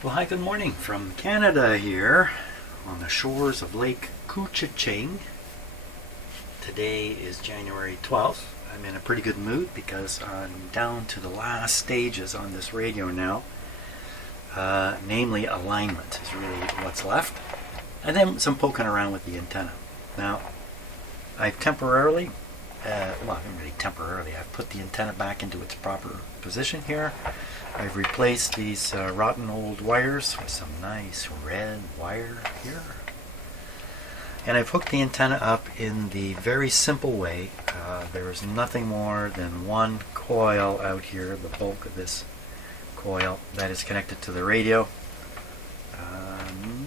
Well, hi, good morning from Canada here on the shores of Lake Couchiching. Today is January 12th. I'm in a pretty good mood because I'm down to the last stages on this radio now. Namely, alignment is really what's left. And then some poking around with the antenna. Now, I've temporarily, not really temporarily, I've put the antenna back into its proper position here. I've replaced these rotten old wires with some nice red wire here. And I've hooked the antenna up in the very simple way. There's nothing more than one coil out here, the bulk of this coil, that is connected to the radio.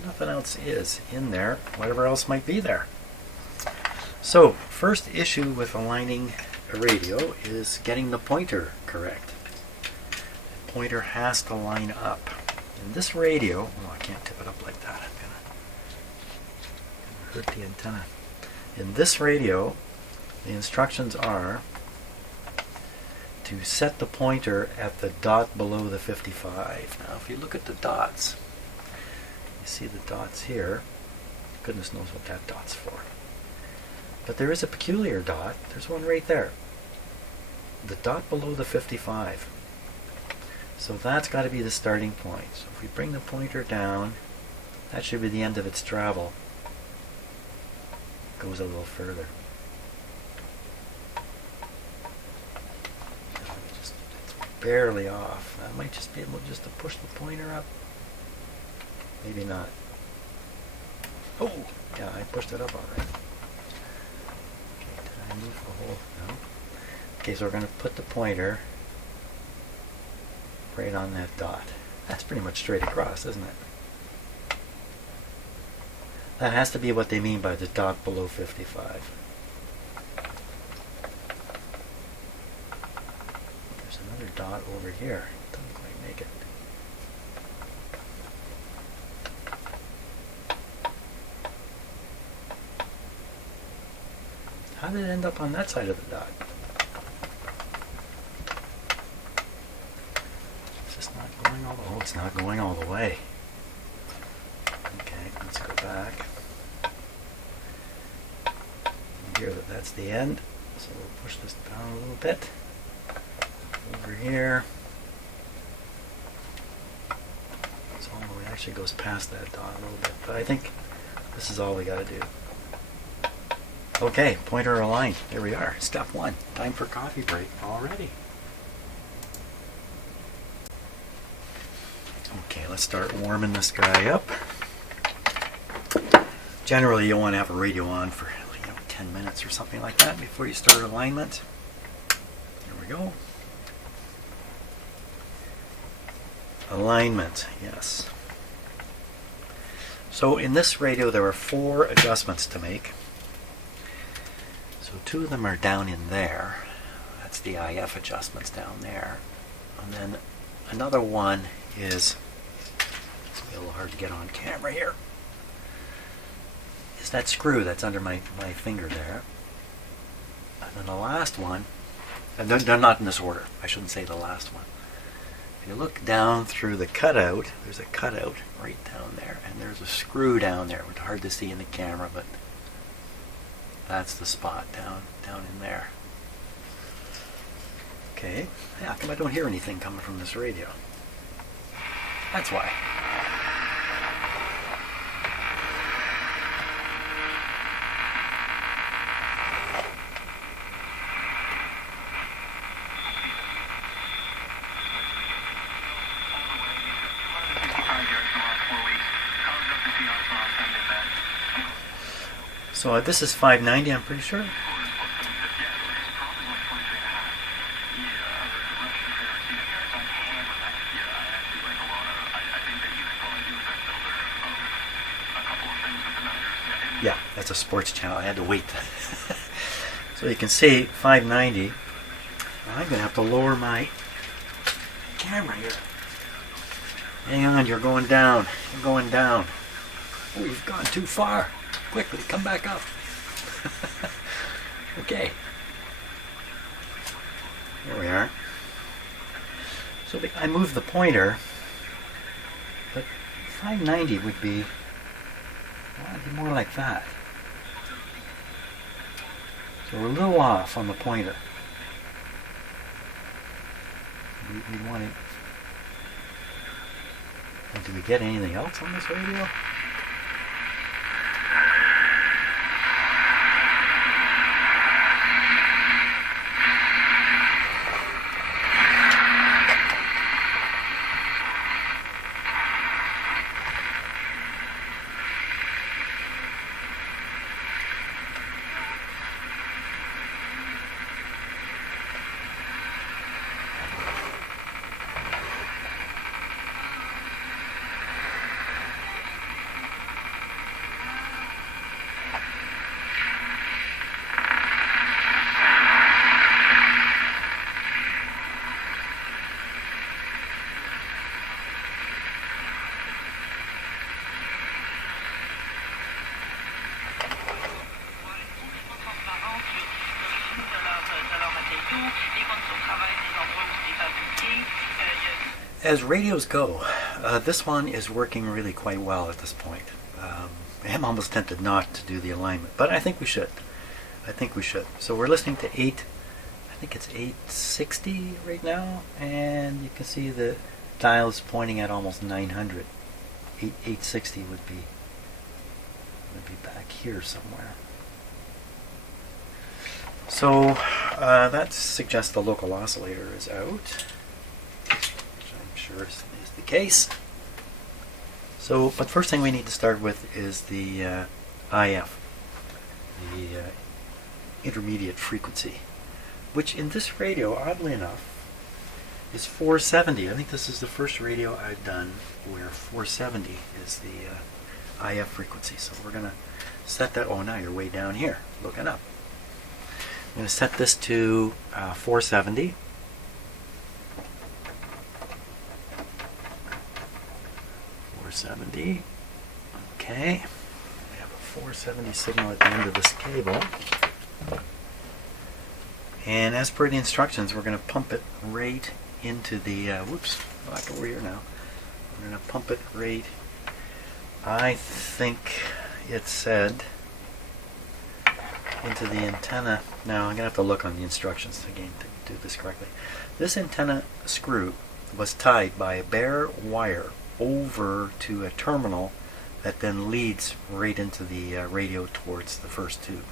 Nothing else is in there, whatever else might be there. So, first issue with aligning a radio is getting the pointer correct. Pointer has to line up. In this radio, I can't tip it up like that. I'm gonna hurt the antenna. In this radio, the instructions are to set the pointer at the dot below the 55. Now, if you look at the dots, you see the dots here. Goodness knows what that dot's for. But there is a peculiar dot. There's one right there. The dot below the 55. So that's got to be the starting point. So if we bring the pointer down, that should be the end of its travel. It goes a little further. It's barely off. I might just be able just to push the pointer up. Maybe not. Oh, yeah, I pushed it up all right. Okay, did I move the whole? No. Okay, so we're going to put the pointer right on that dot. That's pretty much straight across, isn't it? That has to be what they mean by the dot below 55. There's another dot over here. Doesn't quite make it. How did it end up on that side of the dot? Oh, it's not going all the way. Okay, let's go back. And here, that's the end. So we'll push this down a little bit. Over here. So it actually goes past that dot a little bit. But I think this is all we got to do. Okay, pointer aligned. There we are. Step one. Time for coffee break already. Okay, let's start warming this guy up. Generally, you want to have a radio on for 10 minutes or something like that before you start alignment. There we go. Alignment, yes. So in this radio, there are 4 adjustments to make. So 2 of them are down in there. That's the IF adjustments down there. And then another one is, it's a little hard to get on camera here, is that screw that's under my finger there. And then the last one, and they're not in this order, I shouldn't say the last one. If you look down through the cutout, there's a cutout right down there, and there's a screw down there. It's hard to see in the camera, but that's the spot down in there. Okay, how come I don't hear anything coming from this radio? That's why. So this is 590, I'm pretty sure. Yeah, that's a sports channel. I had to wait. So you can see 590. I'm going to have to lower my camera here. Hang on, you're going down. You're going down. Oh, you've gone too far. Quickly, come back up. Okay. Here we are. So I moved the pointer, but 590 would be, well, it'd be more like that. So we're a little off on the pointer. We want it. And do we get anything else on this radio? As radios go, this one is working really quite well at this point. I'm almost tempted not to do the alignment, but I think we should. So we're listening to I think it's 860 right now, and you can see the dial is pointing at almost 900. 860 would be back here somewhere. So that suggests the local oscillator is out. Sure is the case. So, but first thing we need to start with is the IF, the intermediate frequency, which in this radio, oddly enough, is 470. I think this is the first radio I've done where 470 is the IF frequency. So we're going to set that. Oh, now you're way down here, looking up. I'm going to set this to 470. Okay, we have a 470 signal at the end of this cable, and as per the instructions, we're going to pump it right into the back over here now. We're going to pump it right, I think it said, into the antenna. Now I'm going to have to look on the instructions again to do this correctly. This antenna screw was tied by a bare wire over to a terminal that then leads right into the radio towards the first tube.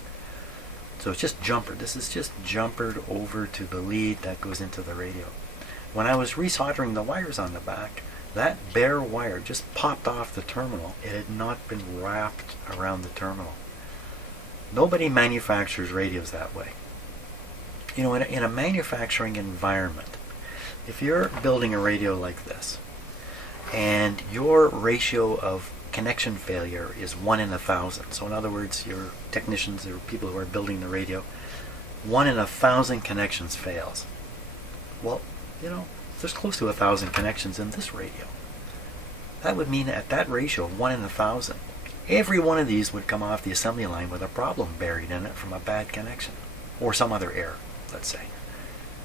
So it's just jumpered. This is just jumpered over to the lead that goes into the radio. When I was resoldering the wires on the back, that bare wire just popped off the terminal. It had not been wrapped around the terminal. Nobody manufactures radios that way. You know, in a manufacturing environment, if you're building a radio like this, and your ratio of connection failure is 1 in 1,000. So in other words, your technicians or people who are building the radio, 1 in 1,000 connections fails. Well, you know, there's close to 1,000 connections in this radio. That would mean at that ratio of 1 in 1,000, every one of these would come off the assembly line with a problem buried in it from a bad connection or some other error, let's say.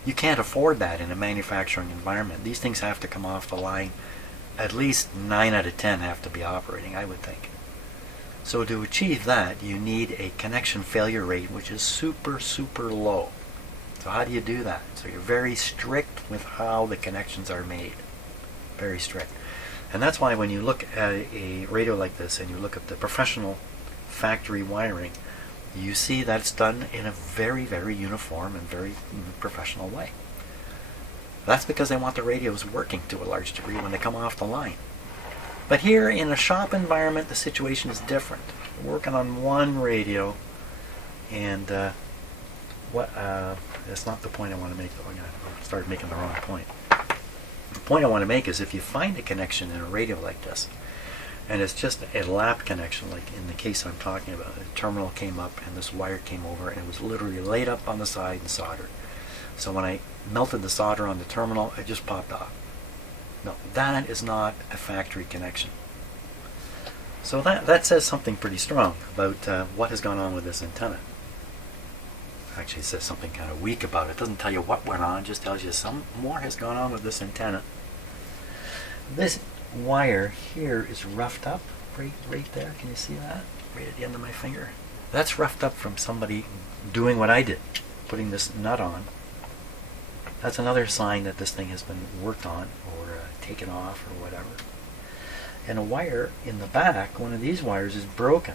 You can't afford that in a manufacturing environment. These things have to come off the line. At least 9 out of 10 have to be operating, I would think. So to achieve that, you need a connection failure rate which is super, super low. So how do you do that? So you're very strict with how the connections are made. Very strict. And that's why when you look at a radio like this and you look at the professional factory wiring, you see that it's done in a very, very uniform and very professional way. That's because they want the radios working to a large degree when they come off the line. But here in a shop environment, the situation is different. We're working on one radio, and that's not the point I want to make. I started making the wrong point. The point I want to make is if you find a connection in a radio like this, and it's just a lap connection, like in the case I'm talking about, the terminal came up and this wire came over and it was literally laid up on the side and soldered. So when I melted the solder on the terminal, it just popped off. No, that is not a factory connection. So that says something pretty strong about what has gone on with this antenna. Actually, it says something kind of weak about it. It doesn't tell you what went on, it just tells you some more has gone on with this antenna. This wire here is roughed up right there. Can you see that? Right at the end of my finger. That's roughed up from somebody doing what I did, putting this nut on. That's another sign that this thing has been worked on or taken off or whatever. And a wire in the back, one of these wires is broken.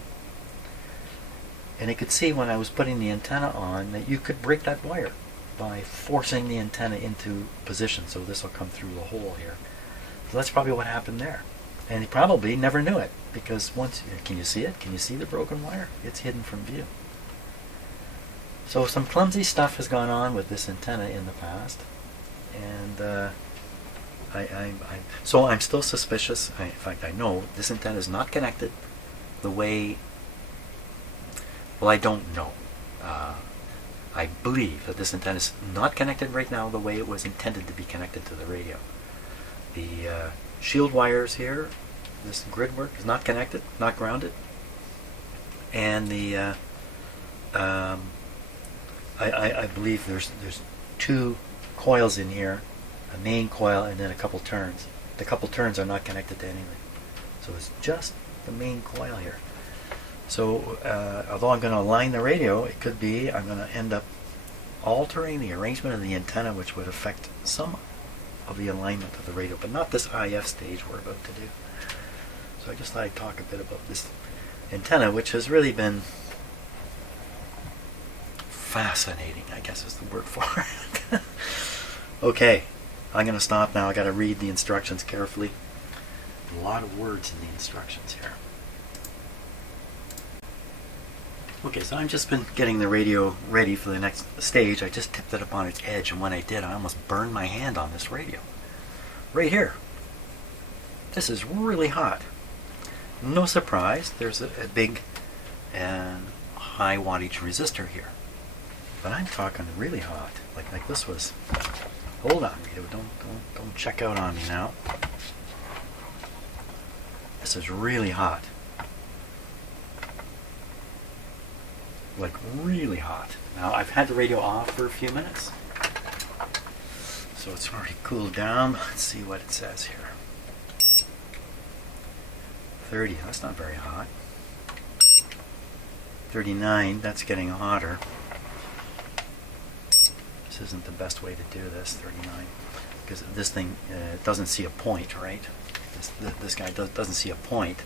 And I could see when I was putting the antenna on that you could break that wire by forcing the antenna into position. So this will come through the hole here. So that's probably what happened there. And he probably never knew it because once, can you see it? Can you see the broken wire? It's hidden from view. So some clumsy stuff has gone on with this antenna in the past. And so I'm still suspicious. In fact, I know this antenna is not connected the way, well, I don't know. I believe that this antenna is not connected right now the way it was intended to be connected to the radio. The shield wires here, this grid work is not connected, not grounded. And the I believe there's two coils in here, a main coil and then a couple turns. The couple turns are not connected to anything. So it's just the main coil here. So although I'm going to align the radio, it could be I'm going to end up altering the arrangement of the antenna, which would affect some of the alignment of the radio, but not this IF stage we're about to do. So I just thought I'd talk a bit about this antenna, which has really been fascinating, I guess is the word for it. Okay, I'm going to stop now. I got to read the instructions carefully. A lot of words in the instructions here. Okay, so I've just been getting the radio ready for the next stage. I just tipped it up on its edge, and when I did, I almost burned my hand on this radio. Right here. This is really hot. No surprise, there's a big high wattage resistor here. But I'm talking really hot. Like this was. Hold on, radio. Don't check out on me now. This is really hot. Like really hot. Now I've had the radio off for a few minutes, so it's already cooled down. Let's see what it says here. 30, that's not very hot. 39, that's getting hotter. This isn't the best way to do this, 39, because this thing doesn't see a point, right? This guy doesn't see a point.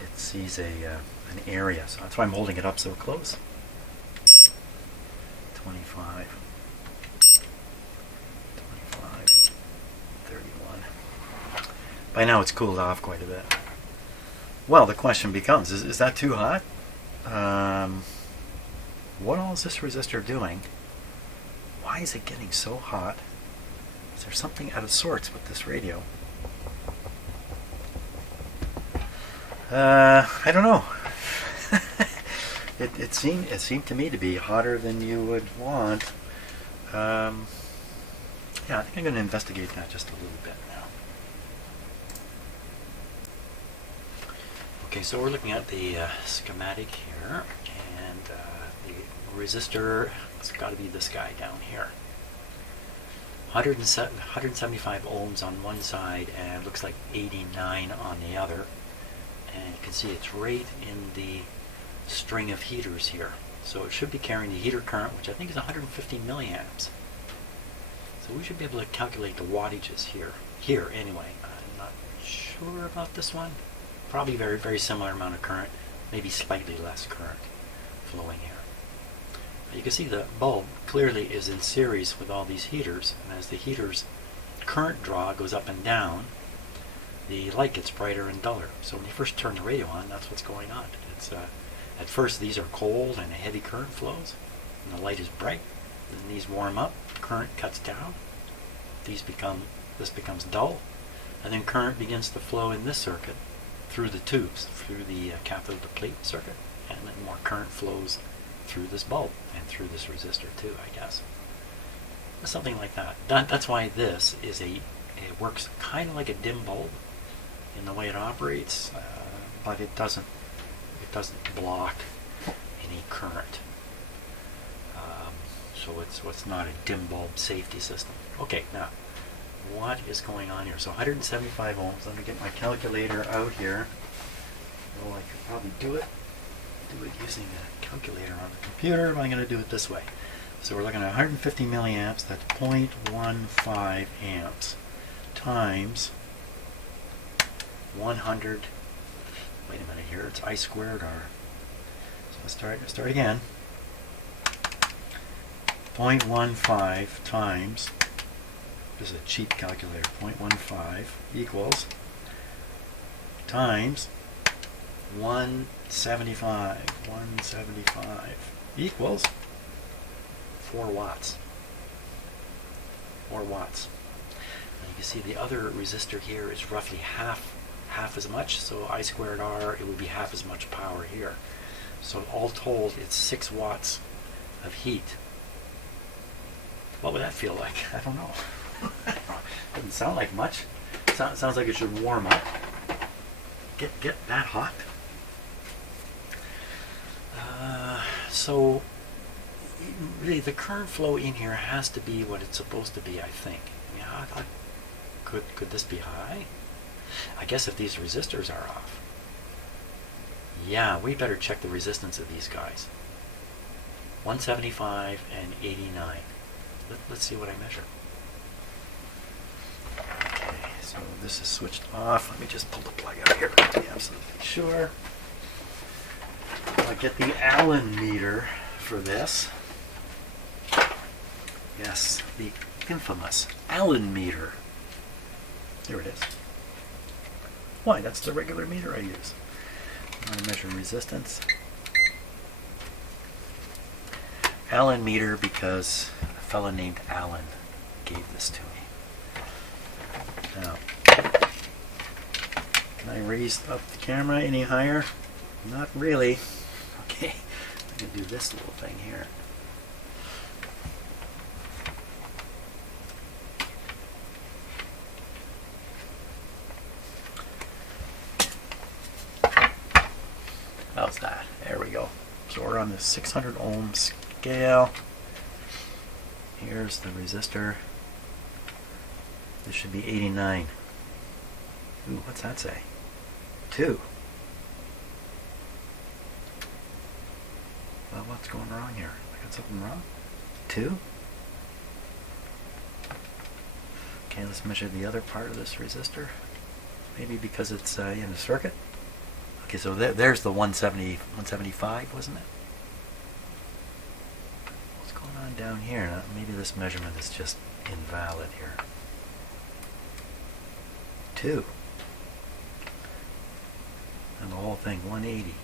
It sees an area, so that's why I'm holding it up so close. 25, 31. By now it's cooled off quite a bit. Well, the question becomes, is that too hot? What all is this resistor doing? Why is it getting so hot? Is there something out of sorts with this radio? I don't know. It seemed to me to be hotter than you would want. Yeah, I think I'm going to investigate that just a little bit now. Okay, so we're looking at the schematic here, and the resistor, it's got to be this guy down here. 175 ohms on one side, and looks like 89 on the other. And you can see it's right in the string of heaters here. So it should be carrying the heater current, which I think is 150 milliamps. So we should be able to calculate the wattages here. Here, anyway. I'm not sure about this one. Probably very, very similar amount of current. Maybe slightly less current flowing here. You can see the bulb clearly is in series with all these heaters. And as the heater's current draw goes up and down, the light gets brighter and duller. So when you first turn the radio on, that's what's going on. It's at first these are cold and a heavy current flows, and the light is bright. Then these warm up, current cuts down. This becomes dull, and then current begins to flow in this circuit through the tubes, through the cathode to plate circuit, and then more current flows through this bulb and through this resistor too, I guess. Something like that. That's why this is it works kind of like a dim bulb in the way it operates, but it doesn't block any current. So it's not a dim bulb safety system. Okay, now what is going on here. So 175 ohms. Let me get my calculator out here. Well, I could probably do it using a calculator on the computer, but I'm going to do it this way. So we're looking at 150 milliamps, that's 0.15 amps, times 100, wait a minute here, it's I squared R. So let's start again. 0.15 times, this is a cheap calculator, 0.15 equals, times 175 equals 4 watts. 4 watts. And you can see the other resistor here is roughly half as much, so I squared R, it would be half as much power here. So all told, it's 6 watts of heat. What would that feel like? I don't know. Doesn't sound like much. Sounds like it should warm up. Get that hot. So really the current flow in here has to be what it's supposed to be, I think. I mean, I thought, could this be high? I guess if these resistors are off. Yeah, we better check the resistance of these guys. 175 and 89. Let's see what I measure. Okay, so this is switched off. Let me just pull the plug out here to be absolutely sure. I'll get the Allen meter for this. Yes, the infamous Allen meter. There it is. Why? That's the regular meter I use. I'm going to measure resistance. Allen meter because a fellow named Allen gave this to me. Now, can I raise up the camera any higher? Not really. Okay, I can do this little thing here. How's that? There we go. So we're on the 600 ohm scale. Here's the resistor. This should be 89. Ooh, what's that say? 2. Well, what's going wrong here? I got something wrong? 2? Okay, let's measure the other part of this resistor. Maybe because it's in the circuit. Okay, so there's the 175, wasn't it? What's going on down here? Maybe this measurement is just invalid here. 2. And the whole thing, 180.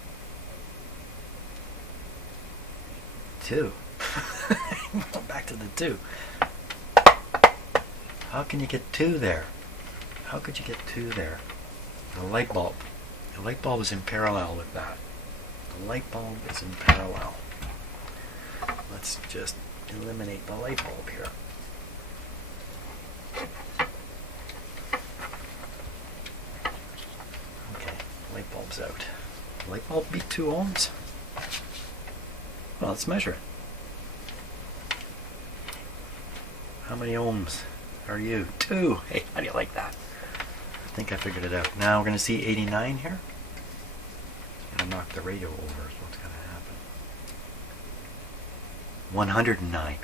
2. Go back to the 2. How can you get 2 there? How could you get 2 there? The light bulb. The light bulb is in parallel with that. The light bulb is in parallel. Let's just eliminate the light bulb here. Okay, light bulb's out. Light bulb be 2 ohms? Well, let's measure it. How many ohms are you? 2. Hey, how do you like that? I think I figured it out. Now we're going to see 89 here. I'm going to knock the radio over is what's going to happen. 109.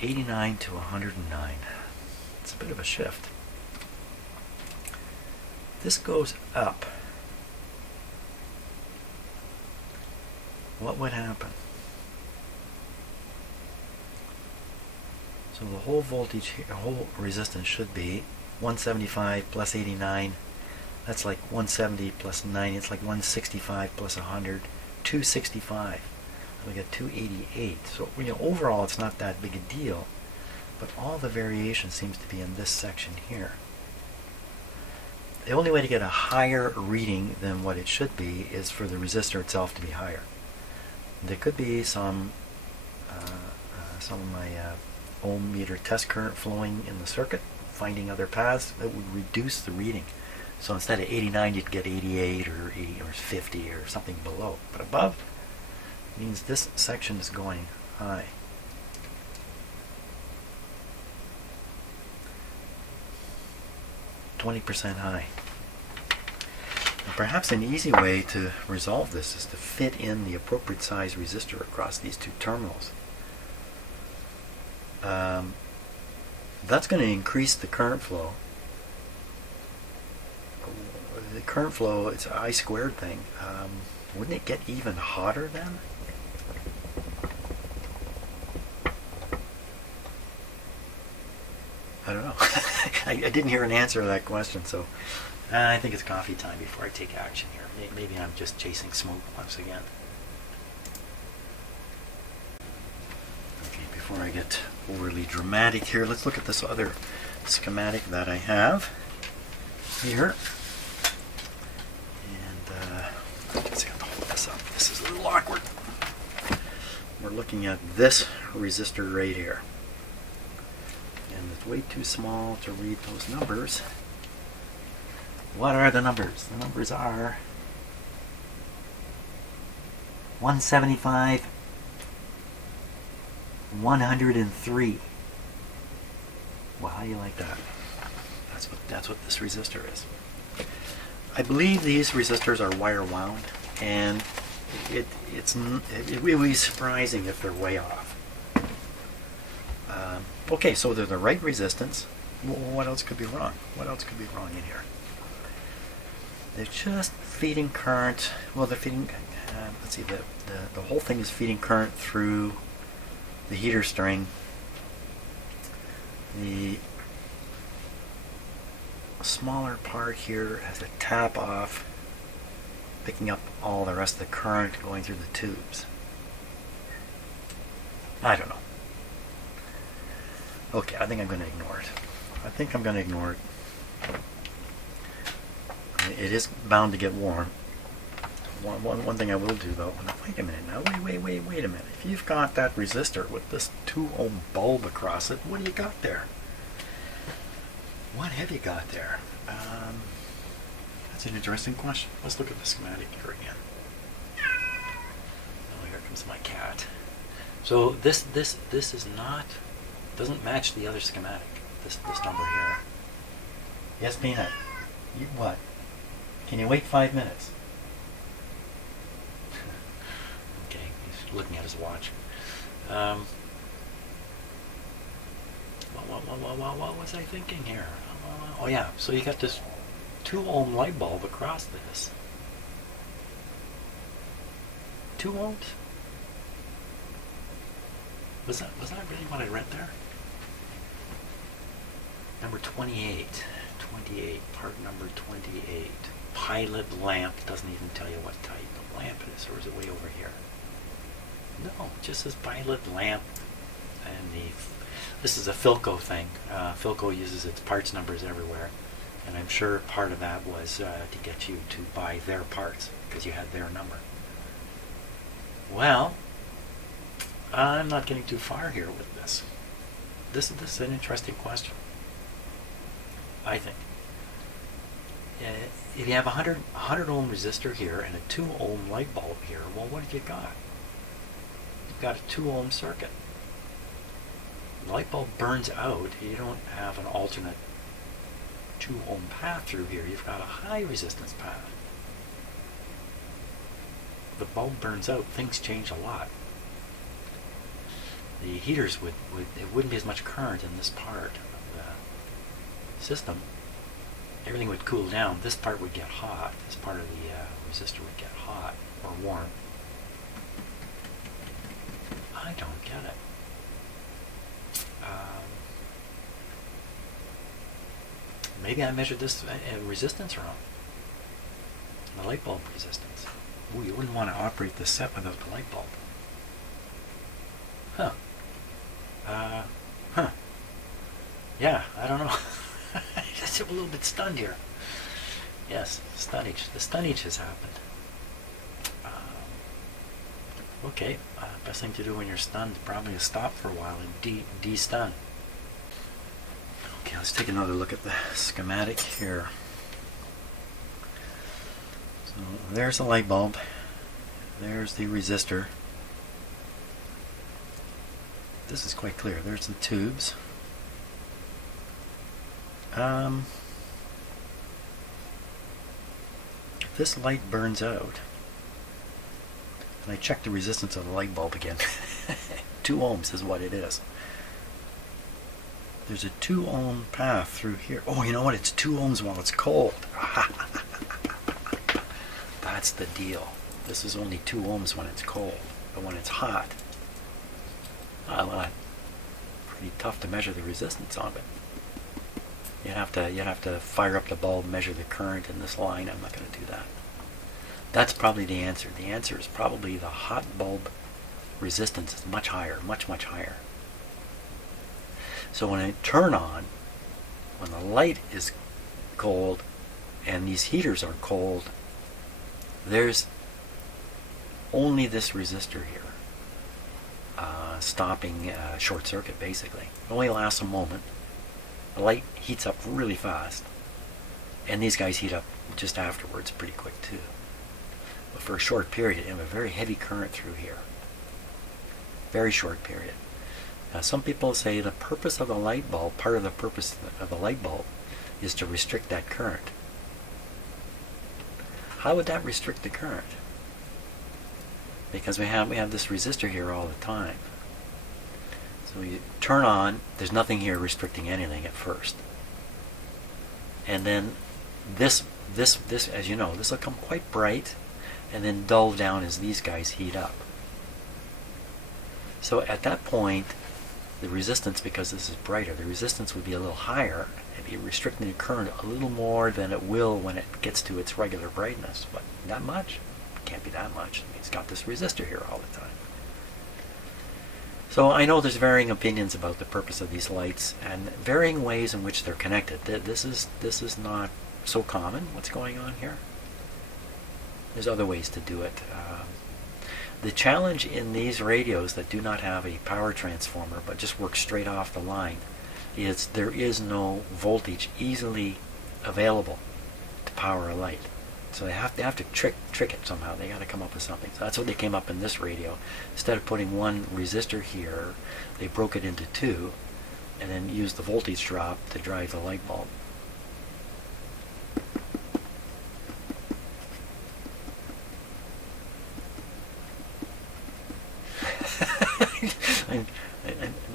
89 to 109. It's a bit of a shift. This goes up. What would happen? So the whole voltage here, whole resistance should be 175 plus 89. That's like 170 plus 90. It's like 165 plus 100. 265. We got 288. So overall, it's not that big a deal. But all the variation seems to be in this section here. The only way to get a higher reading than what it should be is for the resistor itself to be higher. There could be some of my ohm meter test current flowing in the circuit, finding other paths that would reduce the reading. So instead of 89, you'd get 88 or 80 or 50 or something below. But above means this section is going high. 20% high. And perhaps an easy way to resolve this is to fit in the appropriate size resistor across these two terminals. That's going to increase the current flow. The current flow, it's an I squared thing. Wouldn't it get even hotter then? I don't know. I didn't hear an answer to that question, so I think it's coffee time before I take action here. Maybe I'm just chasing smoke once again. Okay, before I get overly dramatic here, let's look at this other schematic that I have here. And let's see how to hold this up. This is a little awkward. We're looking at this resistor right here. And it's way too small to read those numbers. What are the numbers? The numbers are 175, 103. Well, how do you like that? That's what this resistor is. I believe these resistors are wire wound, and it will be surprising if they're way off. Okay, so they're the right resistance. What else could be wrong? What else could be wrong in here? They're just feeding current. Well, they're feeding. Let's see. The whole thing is feeding current through the heater string. The smaller part here has a tap off, picking up all the rest of the current going through the tubes. I don't know. Okay, I think I'm going to ignore it. It is bound to get warm. One thing I will do though, wait a minute now, wait a minute. If you've got that resistor with this 2 ohm bulb across it, what do you got there? What have you got there? That's an interesting question. Let's look at the schematic here again. Oh, here comes my cat. So this is not, doesn't match the other schematic. This number here. Yes, Peanut. You what? Can you wait 5 minutes? Okay, he's looking at his watch. What was I thinking here? Oh yeah, so you got this 2 ohm light bulb across this. 2 ohms? Was that really what I read there? Number 28. 28, part number 28. Pilot lamp doesn't even tell you what type of lamp it is, or is it way over here? No, it just says pilot lamp, and this is a Philco thing. Philco uses its parts numbers everywhere, and I'm sure part of that was to get you to buy their parts because you had their number. Well, I'm not getting too far here with this. This is an interesting question, I think. If you have a 100 ohm resistor here and a 2 ohm light bulb here, well, what have you got? You've got a 2 ohm circuit. The light bulb burns out. You don't have an alternate 2 ohm path through here. You've got a high resistance path. The bulb burns out, things change a lot. The heaters it wouldn't be as much current in this part of the system. Everything would cool down. This part would get hot. This part of the resistor would get hot or warm. I don't get it. Maybe I measured this resistance wrong. The light bulb resistance. Ooh, you wouldn't want to operate this set without the light bulb. Huh. Yeah, I don't know. I'm just a little bit stunned here. Yes, stunnage. The stunnage has happened. Okay, best thing to do when you're stunned is probably to stop for a while and de-stun. Okay, let's take another look at the schematic here. So there's the light bulb. There's the resistor. This is quite clear. There's the tubes. this light burns out, and I check the resistance of the light bulb again, 2 ohms is what it is. There's a 2 ohm path through here. Oh, you know what? It's 2 ohms while it's cold. That's the deal. This is only 2 ohms when it's cold, but when it's hot, pretty tough to measure the resistance on it. You'd have to fire up the bulb, measure the current in this line. I'm not going to do that. That's probably the answer. The answer is probably the hot bulb resistance is much higher, much higher. So when I turn on, when the light is cold and these heaters are cold, there's only this resistor here stopping short circuit basically. It only lasts a moment. The light heats up really fast, and these guys heat up just afterwards pretty quick too. But for a short period, you have a very heavy current through here. Very short period. Now, some people say the purpose of the light bulb, part of the purpose of the light bulb, is to restrict that current. How would that restrict the current? Because we have this resistor here all the time. So you turn on, there's nothing here restricting anything at first. And then this, as you know, this will come quite bright and then dull down as these guys heat up. So at that point, the resistance, because this is brighter, the resistance would be a little higher and be restricting the current a little more than it will when it gets to its regular brightness. But not much. Can't be that much. I mean, it's got this resistor here all the time. So I know there's varying opinions about the purpose of these lights and varying ways in which they're connected. This is not so common, what's going on here. There's other ways to do it. The challenge in these radios that do not have a power transformer but just work straight off the line is there is no voltage easily available to power a light. So they have to trick it somehow. They got to come up with something. So that's what they came up in this radio. Instead of putting one resistor here, they broke it into 2 and then used the voltage drop to drive the light bulb. I'm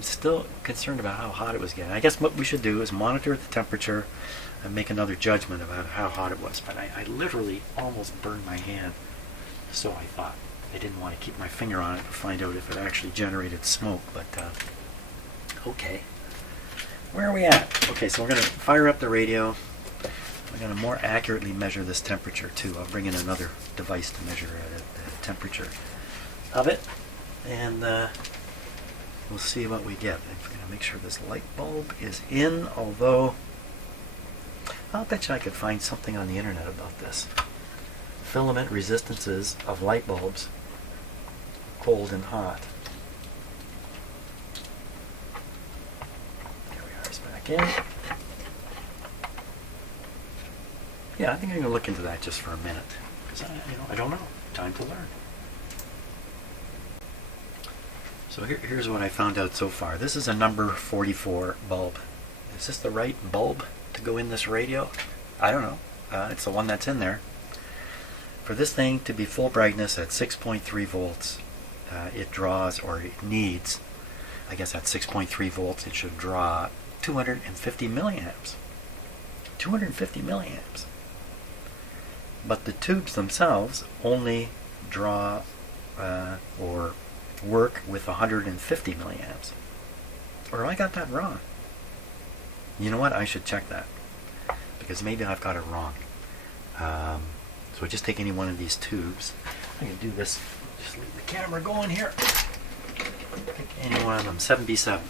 still concerned about how hot it was getting. I guess what we should do is monitor the temperature and make another judgment about how hot it was. But I literally almost burned my hand, so I thought. I didn't want to keep my finger on it to find out if it actually generated smoke, but okay. Where are we at? Okay, so we're going to fire up the radio. We're going to more accurately measure this temperature too. I'll bring in another device to measure the temperature of it, and we'll see what we get. I'm going to make sure this light bulb is in, although I'll bet you I could find something on the internet about this. Filament resistances of light bulbs, cold and hot. There we are, it's back in. Yeah, I think I'm going to look into that just for a minute, because I don't know. Time to learn. So here's what I found out so far. This is a number 44 bulb. Is this the right bulb to go in this radio? I don't know. It's the one that's in there. For this thing to be full brightness at 6.3 volts, it draws, or it needs, I guess at 6.3 volts it should draw 250 milliamps. 250 milliamps. But the tubes themselves only draw or work with 150 milliamps. Or I got that wrong. You know what? I should check that, because maybe I've got it wrong. So just take any one of these tubes. I can do this. Just leave the camera going here. Pick any one of them. 7B7.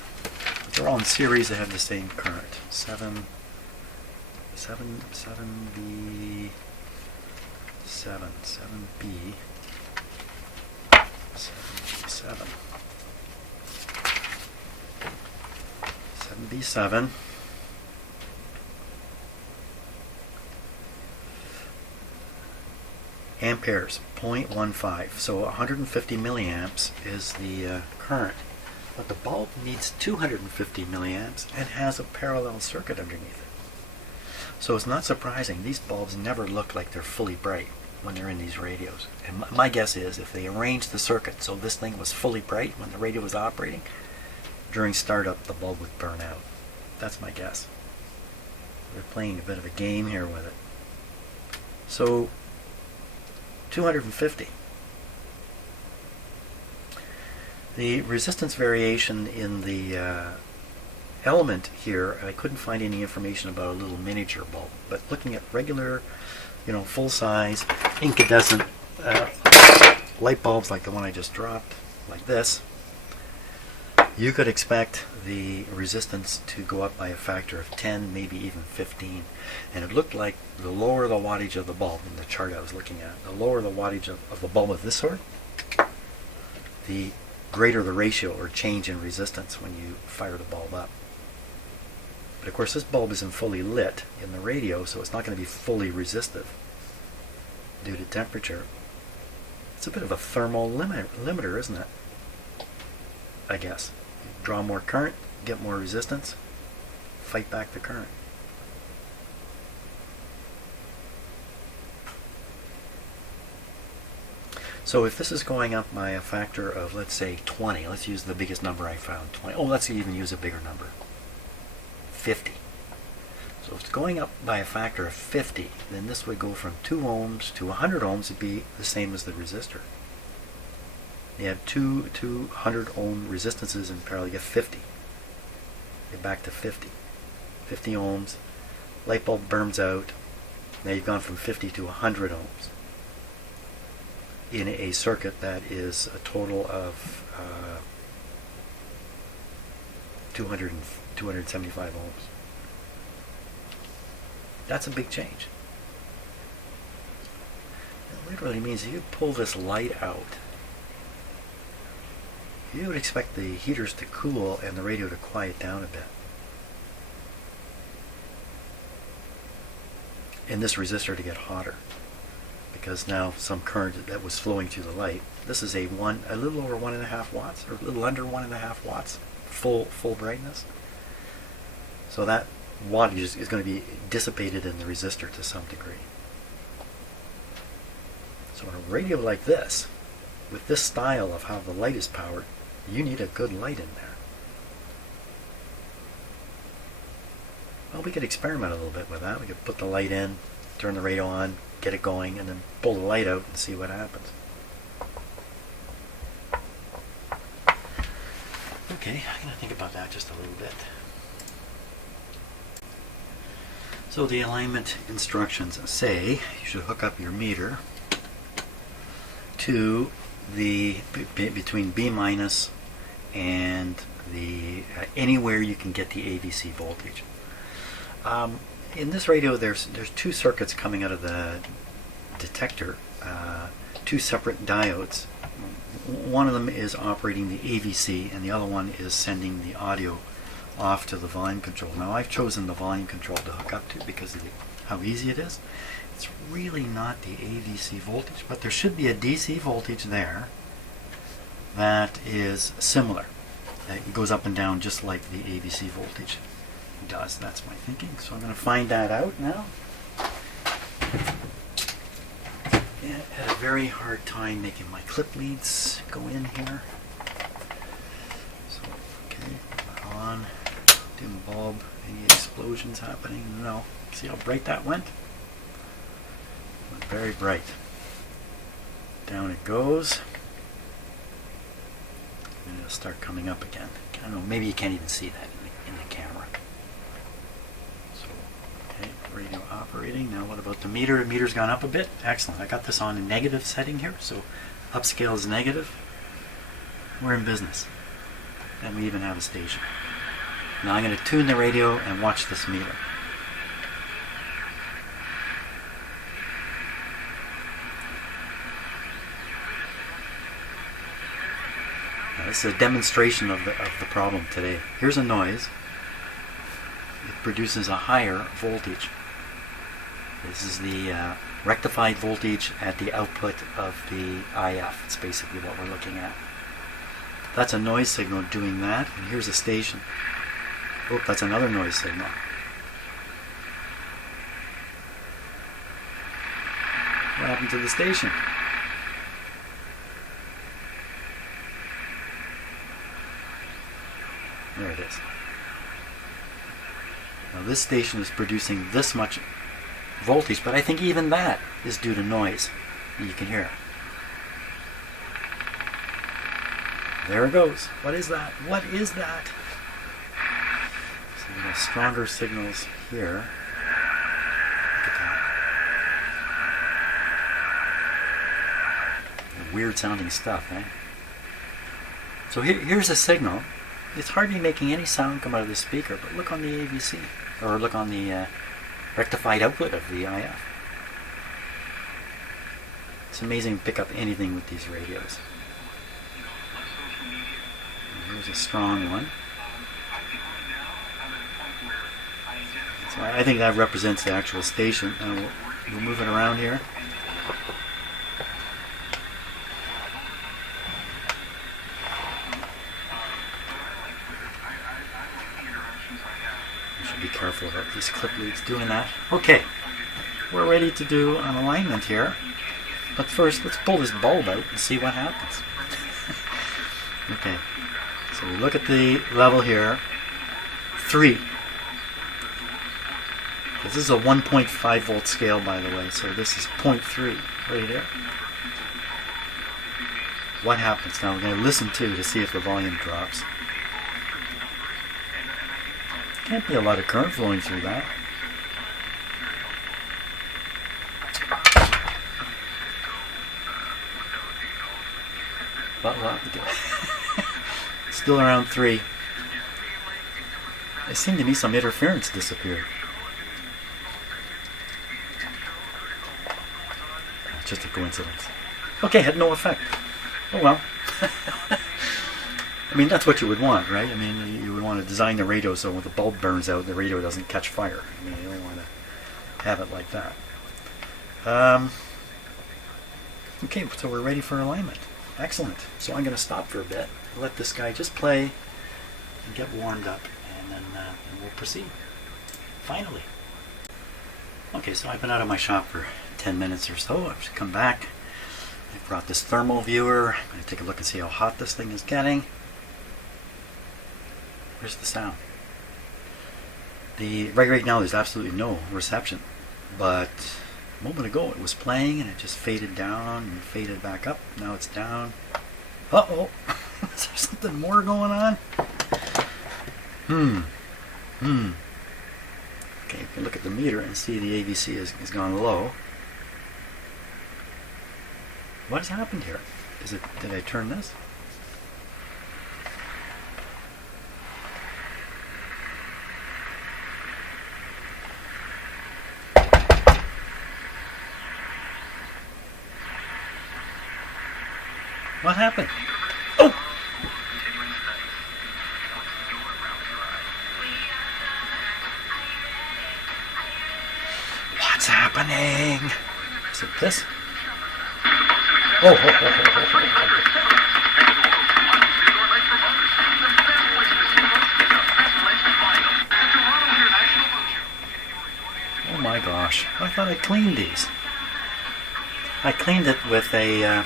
They're all in series. They have the same current. 7B7. 7B. 7B7. Amperes, 0.15. So 150 milliamps is the current. But the bulb needs 250 milliamps and has a parallel circuit underneath it. So it's not surprising. These bulbs never look like they're fully bright. when they're in these radios. And my guess is if they arranged the circuit so this thing was fully bright when the radio was operating, during startup the bulb would burn out. That's my guess. They're playing a bit of a game here with it. So 250. The resistance variation in the element here, I couldn't find any information about a little miniature bulb, but looking at regular, full size incandescent light bulbs like the one I just dropped, like this, you could expect the resistance to go up by a factor of 10, maybe even 15. And it looked like the lower the wattage of the bulb, in the chart I was looking at, the lower the wattage of the bulb of this sort, the greater the ratio or change in resistance when you fire the bulb up. But of course this bulb isn't fully lit in the radio, so it's not going to be fully resistive due to temperature. It's a bit of a thermal limiter, isn't it? I guess. You draw more current, get more resistance, fight back the current. So if this is going up by a factor of, let's say, 20, let's use the biggest number I found, 20. Oh, let's even use a bigger number, 50. So if it's going up by a factor of 50, then this would go from 2 ohms to 100 ohms. It'd be the same as the resistor. You have two 200 ohm resistances in parallel, you get 50. You're back to 50. 50 ohms, light bulb burns out, now you've gone from 50 to 100 ohms in a circuit that is a total of 275 ohms. That's a big change. It literally means if you pull this light out, you would expect the heaters to cool and the radio to quiet down a bit. And this resistor to get hotter, because now some current that was flowing through the light. This is a little over 1.5 watts, or a little under 1.5 watts, full brightness. So that wattage is going to be dissipated in the resistor to some degree. So in a radio like this, with this style of how the light is powered, you need a good light in there. Well, we could experiment a little bit with that. We could put the light in, turn the radio on, get it going, and then pull the light out and see what happens. Okay, I'm going to think about that just a little bit. So the alignment instructions say you should hook up your meter to the between B minus and the anywhere you can get the AVC voltage. In this radio, there's 2 circuits coming out of the detector, 2 separate diodes. One of them is operating the AVC, and the other one is sending the audio off to the volume control. Now I've chosen the volume control to hook up to because of how easy it is. It's really not the AVC voltage, but there should be a DC voltage there that is similar. It goes up and down just like the AVC voltage does. That's my thinking. So I'm going to find that out now. Yeah, I had a very hard time making my clip leads go in here. So, okay, put that on. Dim bulb. Any explosions happening? No. See how bright that went? Very bright. Down it goes. And it'll start coming up again. I don't know, maybe you can't even see that in the camera. So, okay, radio operating. Now what about the meter? The meter's gone up a bit. Excellent. I got this on a negative setting here, so upscale is negative. We're in business. And we even have a station. Now I'm going to tune the radio and watch this meter. This is a demonstration of the problem today. Here's a noise. It produces a higher voltage. This is the rectified voltage at the output of the IF. It's basically what we're looking at. That's a noise signal doing that, and here's a station. Oh, that's another noise signal. What happened to the station? There it is. Now this station is producing this much voltage, but I think even that is due to noise. You can hear. There it goes. What is that? What is that? So we have stronger signals here. Look at that. Weird sounding stuff, eh? So here's a signal. It's hardly making any sound come out of the speaker, but look on the AVC, or look on the rectified output of the IF. It's amazing to pick up anything with these radios. And here's a strong one. So I think that represents the actual station. Now we'll move it around here. Be careful about these clip leads doing that. Okay, we're ready to do an alignment here. But first, let's pull this bulb out and see what happens. Okay, so we look at the level here. 3. This is a 1.5 volt scale, by the way, so this is 0.3 right here. What happens? Now we're going to listen to see if the volume drops. Can't be a lot of current flowing through that. Still around 3. It seemed to me some interference disappeared. Just a coincidence. Okay, had no effect. Oh well. I mean, that's what you would want, right? I mean, you would want to design the radio so when the bulb burns out, the radio doesn't catch fire. I mean, you don't want to have it like that. Okay, so we're ready for alignment. Excellent. So I'm going to stop for a bit, let this guy just play and get warmed up, and then we'll proceed. Finally. Okay, so I've been out of my shop for 10 minutes or so. I've just come back. I brought this thermal viewer. I'm going to take a look and see how hot this thing is getting. Where's the sound? Right now there's absolutely no reception, but a moment ago it was playing and it just faded down and faded back up. Now it's down. Uh-oh! Is there something more going on? Okay, you can look at the meter and see the AVC has gone low. What has happened here? Did I turn this? What happened? Oh! What's happening? Is it this? Oh, oh my gosh. I thought I cleaned these. I cleaned it with a...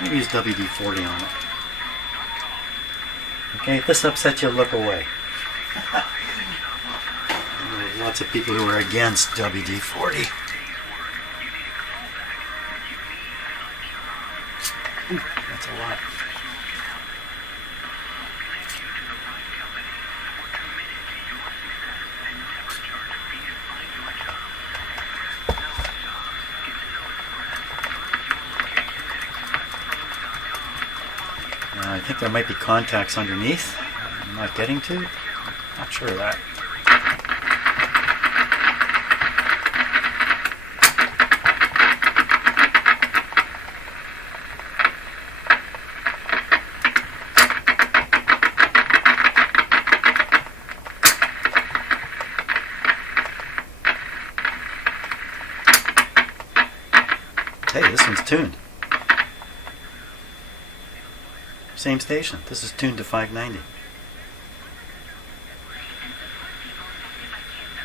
I'm going to use WD-40 on it. Okay, if this upsets you, look away. There's lots of people who are against WD-40. Ooh, that's a lot. I think there might be contacts underneath. I'm not getting to. Not sure of that. Hey, this one's tuned. Same station. This is tuned to 590.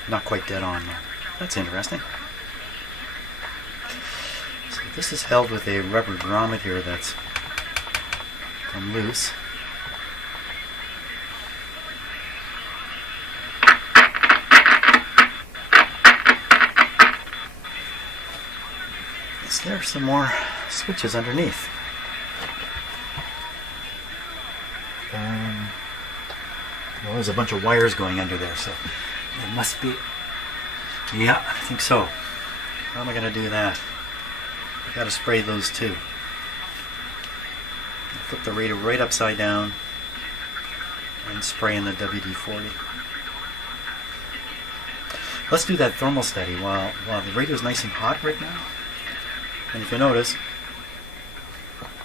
Not quite dead on though. That's interesting. So this is held with a rubber grommet here that's come loose. There are some more switches underneath. Well, there's a bunch of wires going under there, so it must be. Yeah, I think so. How am I going to do that? I've got to spray those too. Flip the radio right upside down and spray in the WD-40. Let's do that thermal steady while the radio's nice and hot right now. And if you notice,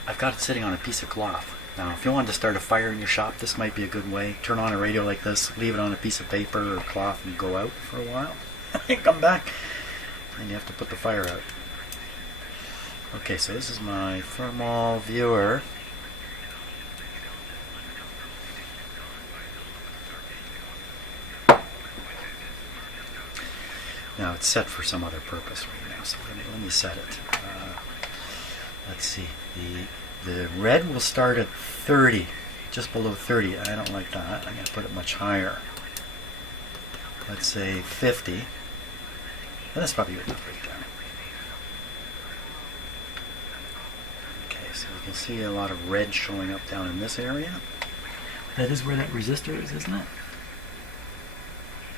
I've got it sitting on a piece of cloth. Now, if you wanted to start a fire in your shop, this might be a good way. Turn on a radio like this, leave it on a piece of paper or cloth, and go out for a while. And come back, and you have to put the fire out. Okay, so this is my thermal viewer. Now, it's set for some other purpose right now, so let me set it. Let's see, the red will start at 30, just below 30. I don't like that. I'm going to put it much higher. Let's say 50. And that's probably good enough right there. Okay, so you can see a lot of red showing up down in this area. That is where that resistor is, isn't it?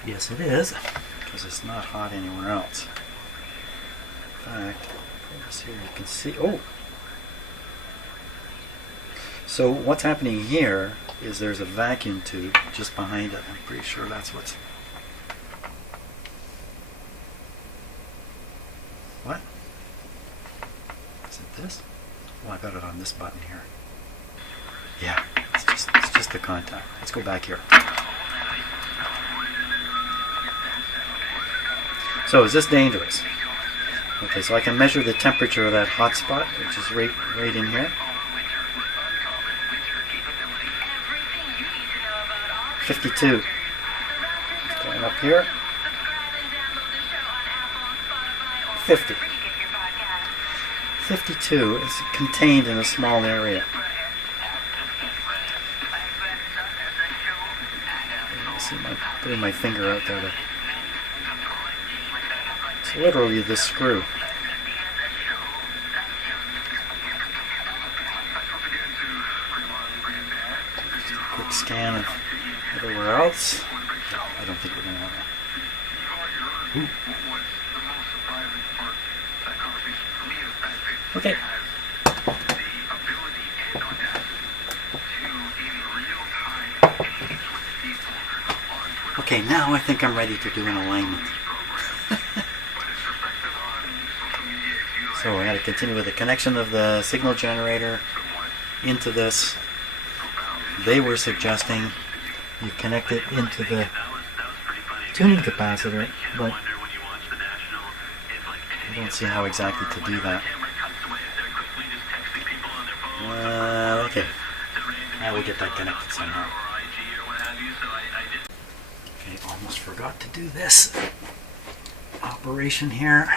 Yes, it is, because it's not hot anywhere else. In fact, here you can see, oh! So what's happening here is there's a vacuum tube just behind it. I'm pretty sure that's what's... What? Is it this? Well, I got it on this button here. Yeah, it's just the contact. Let's go back here. So is this dangerous? Okay, so I can measure the temperature of that hot spot, which is right in here. 52. Going up here. 50. 52 is contained in a small area. See, I'm putting my finger out there. It's literally this screw. Just a quick scan of everywhere else. I don't think we're going to want to. Okay. Okay, now I think I'm ready to do an alignment. So I got to continue with the connection of the signal generator into this. They were suggesting you connect it into the tuning capacitor, but I don't see how exactly to do that. Okay, I will get that connected somehow. Okay, almost forgot to do this operation here.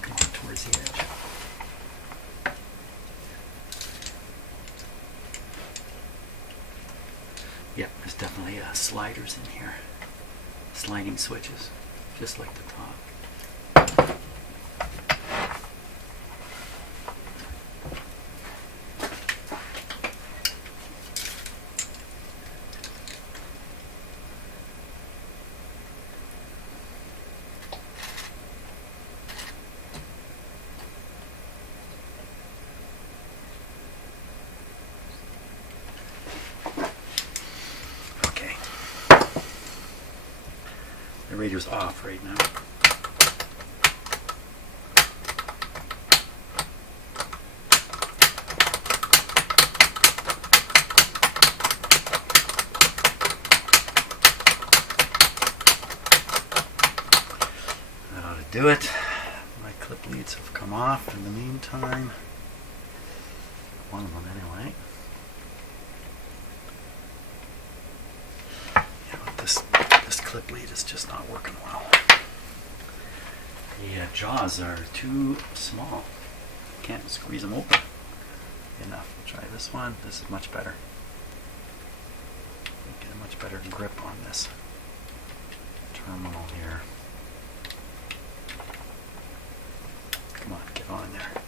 Come on towards the edge. Yep, there's definitely sliders in here. Sliding switches, just like the top. The radio's off right now. That ought to do it. My clip leads have come off in the meantime. One of them anyway. clip lead is just not working well. The jaws are too small. Can't squeeze them open enough. Try this one. This is much better. Get a much better grip on this terminal here. Come on, get on there.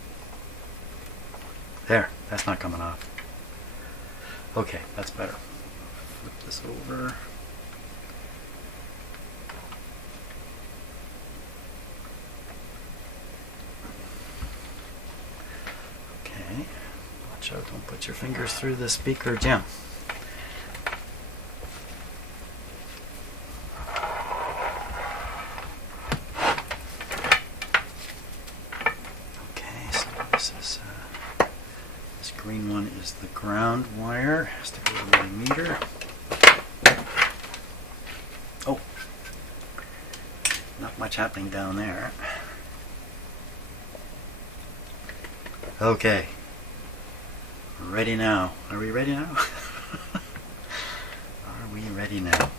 There, that's not coming off. Okay, that's better. Flip this over. Okay, watch out, don't put your fingers through the speaker, Jim. Green one is the ground wire. Has to go to my meter. Oh, not much happening down there. Okay, we're ready now. Are we ready now? Are we ready now?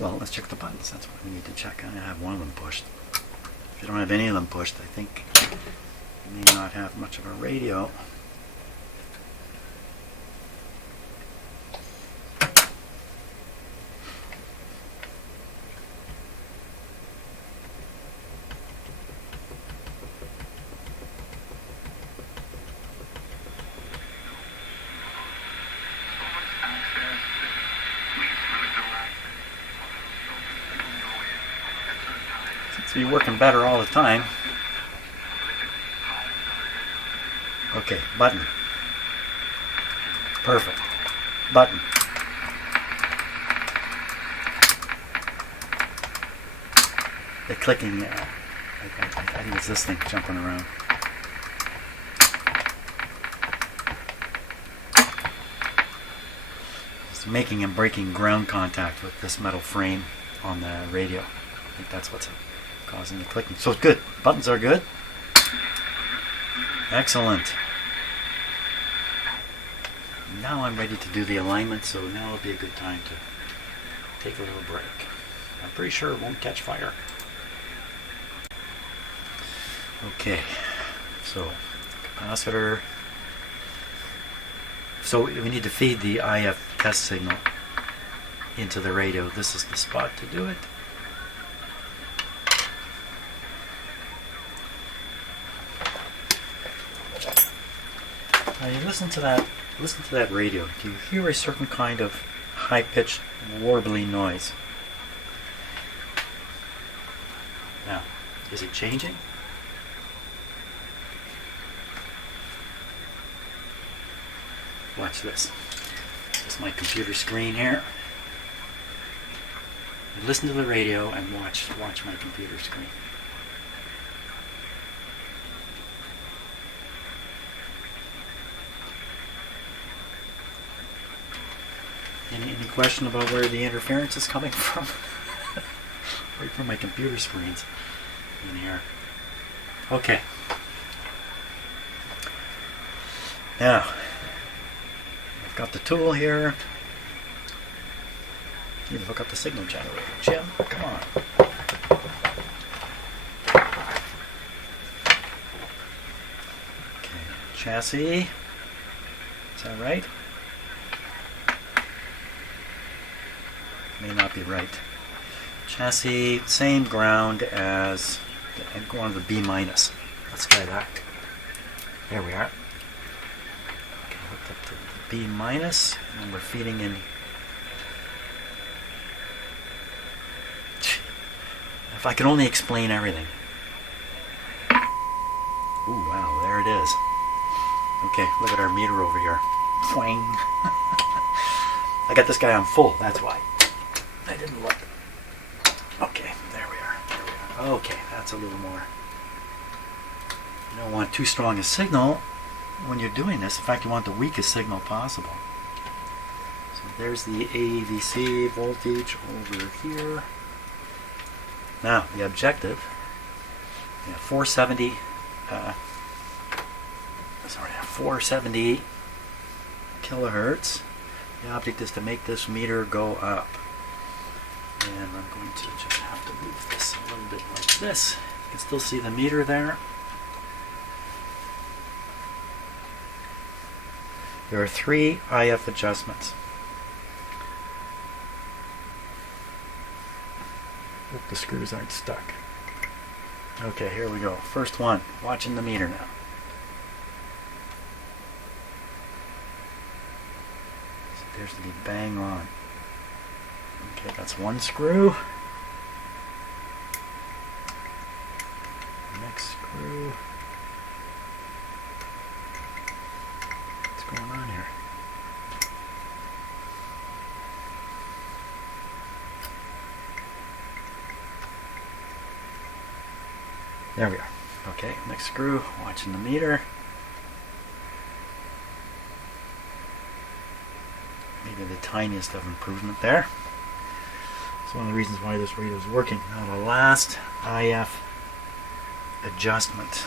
Well, let's check the buttons. That's what we need to check. I have one of them pushed. If you don't have any of them pushed, I think you may not have much of a radio. Seems to be working better all the time. Okay, button. Perfect. Button. The clicking, I think it's this thing jumping around. It's making and breaking ground contact with this metal frame on the radio. I think that's what's causing the clicking. So it's good. Buttons are good. Excellent. Now I'm ready to do the alignment, so now will be a good time to take a little break. I'm pretty sure it won't catch fire. Okay, so capacitor. So we need to feed the IF test signal into the radio. This is the spot to do it. Now you listen to that radio. Do you hear a certain kind of high-pitched warbling noise? Now, is it changing? Watch this. This is my computer screen here. Listen to the radio and watch my computer screen. Any question about where the interference is coming from? Right from my computer screens in here. Okay. Now, I've got the tool here. Need to hook up the signal generator. Jim, come on. Okay, chassis. Is that right? May not be right. Chassis, same ground as one of the B minus. Let's try that. There we are. Okay, hooked up to the B minus, and we're feeding in. If I could only explain everything. Ooh, wow, there it is. Okay, look at our meter over here. Swing. I got this guy on full, that's why. I didn't look. Okay, there we are. Okay, that's a little more. You don't want too strong a signal when you're doing this. In fact, you want the weakest signal possible. So there's the AVC voltage over here. Now, the objective, 470 kilohertz. The object is to make this meter go up. And I'm going to just have to move this a little bit like this. You can still see the meter there. There are 3 IF adjustments. Hope the screws aren't stuck. Okay, here we go. First one, watching the meter now. This appears to be bang on. Okay, that's one screw. Next screw. What's going on here? There we are. Okay, next screw, watching the meter. Maybe the tiniest of improvement there. It's one of the reasons why this radio is working. Now the last IF adjustment.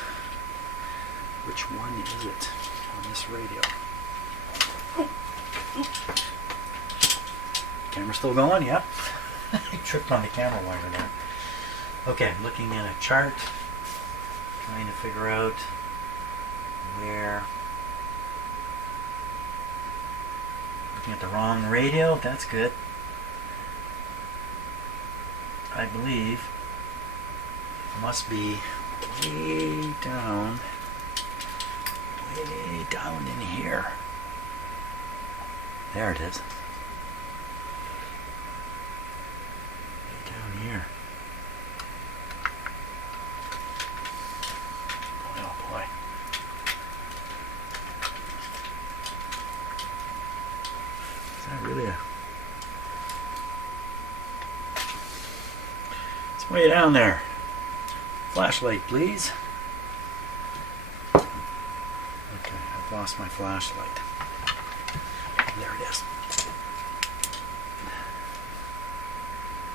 Which one is it on this radio? Camera still going? Yeah. I tripped on the camera wire there. Okay, I'm looking at a chart, trying to figure out where. Looking at the wrong radio. That's good. I believe it must be way down in here. There it is. Way down here. Oh boy. Is that really a... It's way down there. Flashlight, please. Okay, I've lost my flashlight. There it is.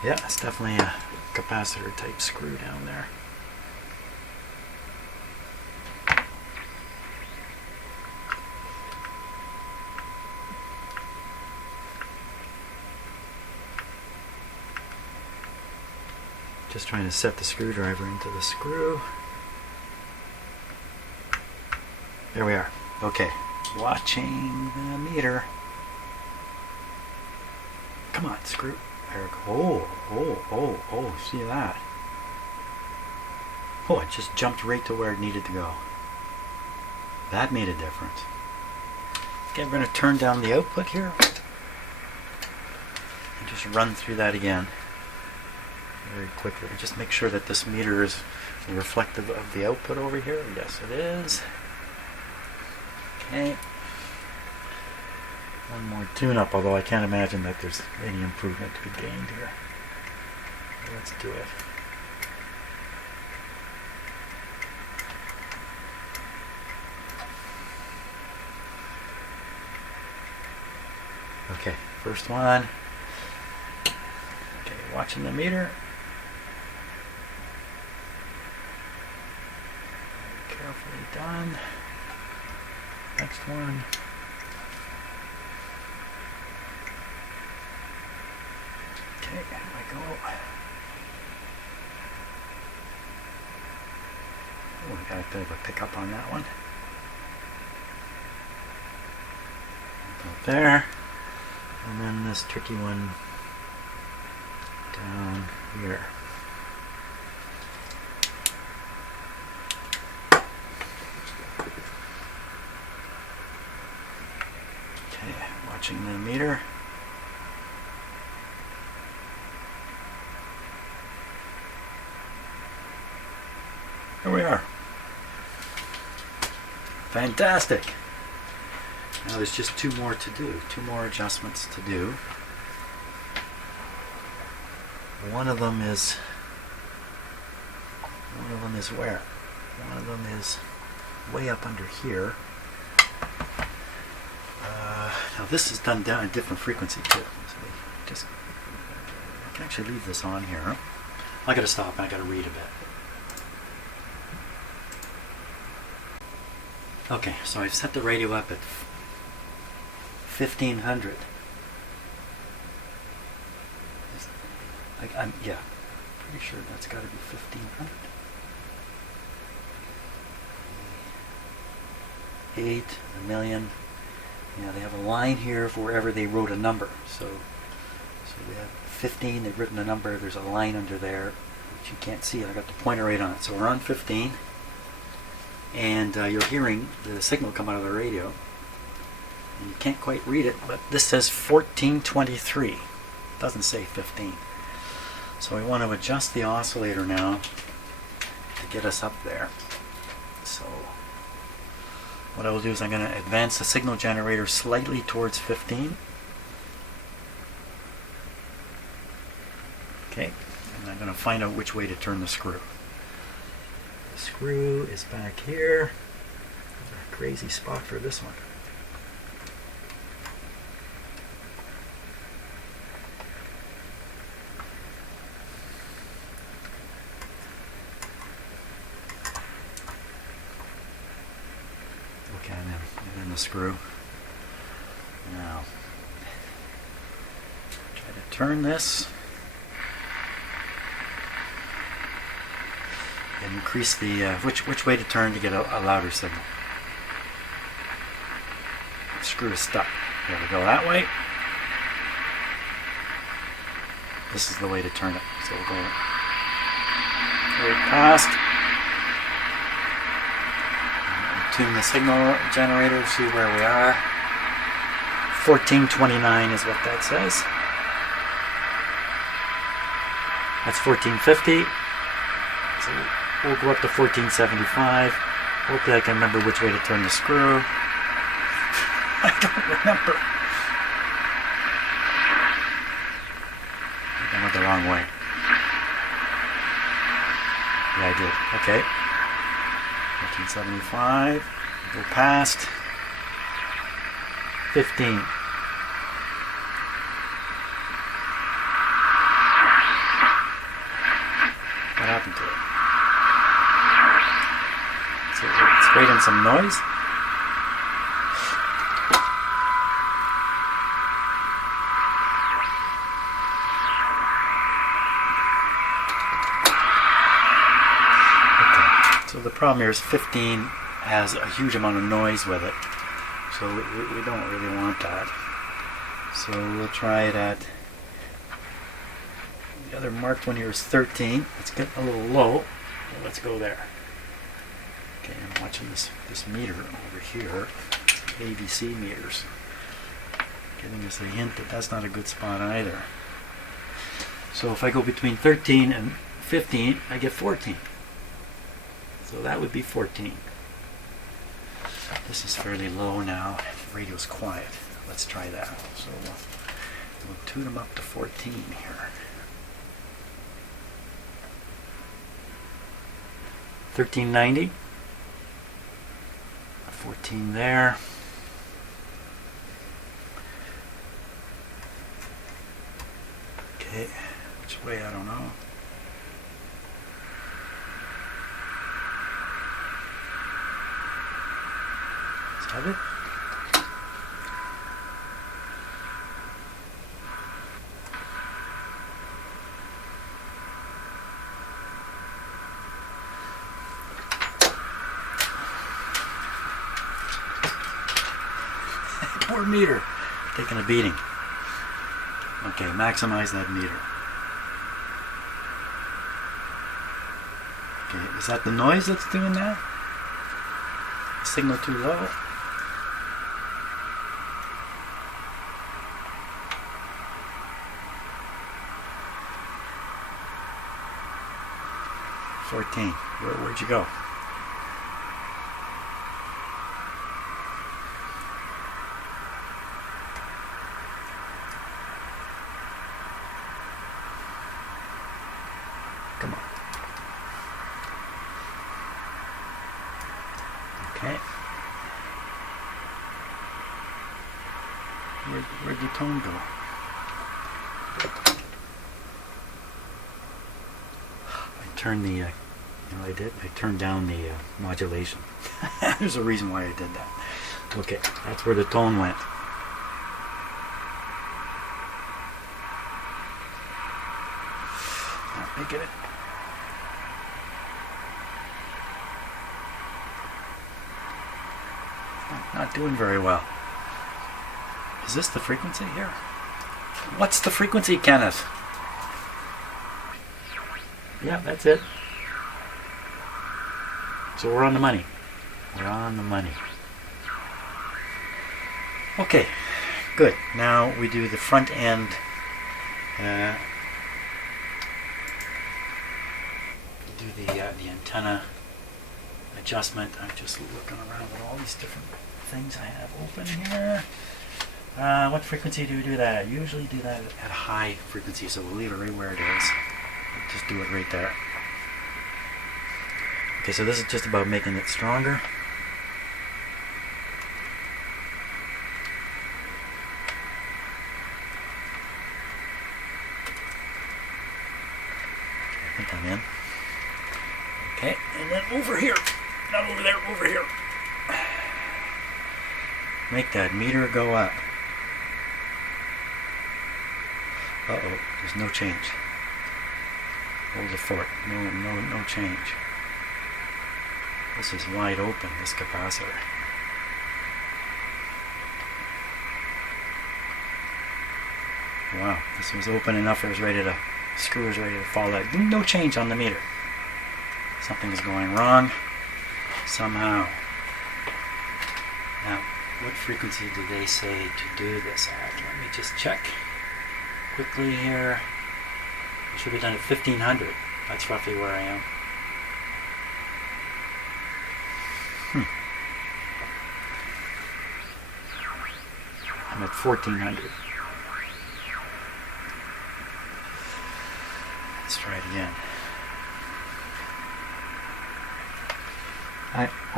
Yeah, it's definitely a capacitor type screw down there. Just trying to set the screwdriver into the screw. There we are. Okay, watching the meter. Come on, screw. There we go. Oh, see that? Oh, it just jumped right to where it needed to go. That made a difference. Okay, I'm going to turn down the output here. And just run through that again. Very quickly. Just make sure that this meter is reflective of the output over here. Yes, it is. Okay. One more tune-up, although I can't imagine that there's any improvement to be gained here. Let's do it. Okay, first one. Okay, watching the meter. Carefully done. Next one. Okay, there we go. Oh, we got a bit of a pickup on that one. About there. And then this tricky one down here. Okay, watching the meter. Here we are. Fantastic. Now there's just two more to do, two more adjustments to do. One of them is where? One of them is way up under here. Now this is done down a different frequency too. So I can actually leave this on here. I gotta stop and I gotta read a bit. Okay, so I've set the radio up at 1500. Yeah, pretty sure that's got to be 1500. 8, a million. Yeah, they have a line here for wherever they wrote a number. So they have 15, they've written a number, there's a line under there, which you can't see. I got the pointer right on it. So we're on 15, and you're hearing the signal come out of the radio. And you can't quite read it, but this says 1423. It doesn't say 15. So we want to adjust the oscillator now to get us up there. So what I will do is I'm going to advance the signal generator slightly towards 15. Okay, and I'm going to find out which way to turn the screw. The screw is back here. There's a crazy spot for this one. Okay, I'm in the screw. Now, try to turn this. And increase the, which way to turn to get a louder signal. The screw is stuck. There we go, that way. This is the way to turn it. So we'll go right past. Tune the signal generator, see where we are. 1429 is what that says. That's 1450. So we'll go up to 1475. Hopefully I can remember which way to turn the screw. I don't remember. I went the wrong way. Yeah, I did. Okay. 1475. Go past. 15. What happened to it? So it's creating some noise. Okay. So the problem here is 15 has a huge amount of noise with it. So we don't really want that. So we'll try it at, the other marked one here is 13. It's getting a little low. So let's go there. Okay, I'm watching this meter over here. ABC meters. Giving us a hint that that's not a good spot either. So if I go between 13 and 15, I get 14. So that would be 14. This is fairly low now. The radio's quiet. Let's try that. So we'll tune them up to 14 here. 1390. 14 there. Okay, which way I don't know. Is that it? Poor meter, taking a beating. Okay, maximize that meter. Okay, is that the noise that's doing that? Signal too low? Where'd you go? Come on. Okay. Where'd the tone go? I turned the, I turned down the modulation. There's a reason why I did that. Okay, that's where the tone went. Let me get it. Not doing very well. Is this the frequency here? What's the frequency, Kenneth? Yeah, that's it. So we're on the money. We're on the money. Okay, good. Now we do the front end. Do the antenna adjustment. I'm just looking around at all these different things I have open here. What frequency do we do that? I usually do that at high frequency, so we'll leave it right where it is. We'll just do it right there. Okay, so this is just about making it stronger. I think I'm in. Okay, and then over here. Not over there, over here. Make that meter go up. Uh-oh, there's no change. Hold the fort. No change. This is wide open, this capacitor. Wow, this was open enough it was ready to, screw is ready to fall out. No change on the meter. Something is going wrong somehow. Now, what frequency do they say to do this at? Let me just check quickly here. I should have done it 1500. That's roughly where I am. I'm at 1400. Let's try it again.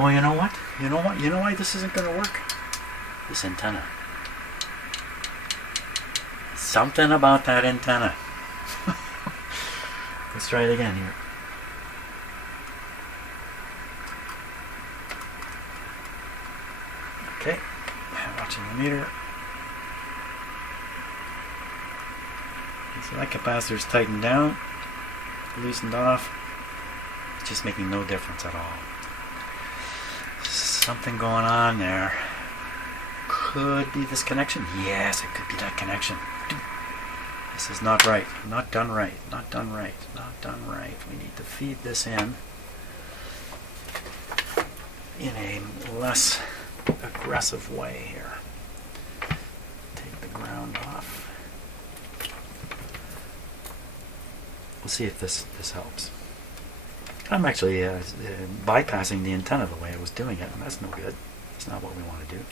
Oh, you know what? You know what? You know why this isn't going to work? This antenna. Something about that antenna. Let's try it again here. Okay, watching the meter. So that capacitor's tightened down, loosened off. It's just making no difference at all. Something going on there. Could be this connection. Yes, it could be that connection. This is not right. Not done right. Not done right. Not done right. We need to feed this in a less aggressive way here. Take the ground off. We'll see if this helps. I'm actually bypassing the antenna the way I was doing it, and that's no good. That's not what we want to do.